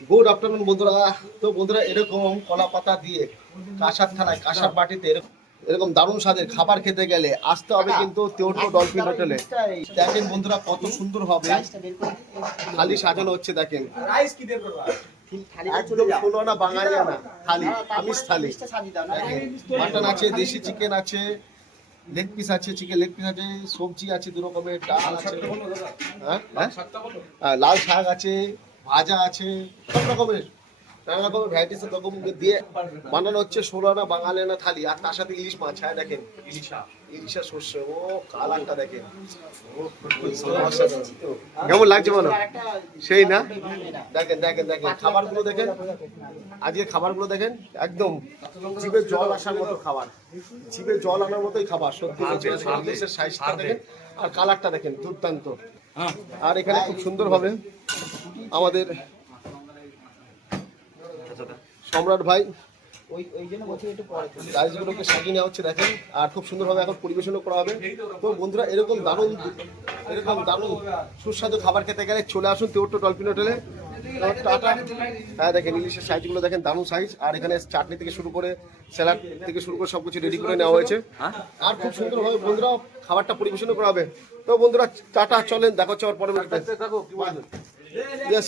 Good afternoon বন্ধুরা। তো বন্ধুরা, এরকম কলা পাতা দিয়ে কাঁসার থালায় কাঁসার বাটিতে এরকম দারুণ স্বাদের খাবার খেতে গেলে আসতে হবে কিন্তু তেওটো ডলফিন হোটেলে। দেখেন বন্ধুরা, কত সুন্দর হবে থালি সাজানো হচ্ছে। দেখেন একদম ষোলোনা বাঙালিয়ানা থালি, আমিষ থালি। মাটন আছে, দেশি চিকেন আছে, লেগ পিস আছে, চিকেন লেগ পিস আছে, সবজি আছে, দু রকমের ডাল আছে, লাল শাক আছে, ভাজা আছে, সব রকমের নানা রকমের ভ্যারাইটিস রকম দিয়ে বানানো হচ্ছে ষোলোনা বাঙালিয়ানা থালি। আর তার সাথে ইলিশ মাছ। হ্যাঁ দেখেন, ইলিশা সর্ষে, ও কালারটা দেখেন, কেমন লাগছে বলো? সেই না? দেখেন দেখেন দেখেন খাবারগুলো দেখেন, আজকে খাবারগুলো দেখেন, একদম জিভে জল আসার মতো খাবার, জিভে জল আনার মতোই খাবার। সত্যি ইলিশের সাইজটা দেখেন আর কালারটা দেখেন, দুর্দান্ত। আর এখানে খুব সুন্দর হবে আমাদের সম্রাট ভাই রাইসগুলোকে সাজিয়ে নেওয়া হচ্ছে দেখেন, আর খুব সুন্দরভাবে এখন পরিবেশনও করা হবে। তো বন্ধুরা, এরকম দারুণ সুস্বাদু খাবার খেতে গেলে চলে আসুন তেওটো ডলফিন হোটেলে। টাটা। হ্যাঁ দেখেন, ইলিশের সাইজগুলো দেখেন, দারুণ সাইজ। আর এখানে চাটনি থেকে শুরু করে স্যালাড থেকে শুরু করে সবকিছু রেডি করে নেওয়া হয়েছে। আর খুব সুন্দরভাবে বন্ধুরা খাবারটা পরিবেশনও করা হবে। তো বন্ধুরা টাটা, চলেন দেখা হচ্ছে আবার পরবর্তীতে।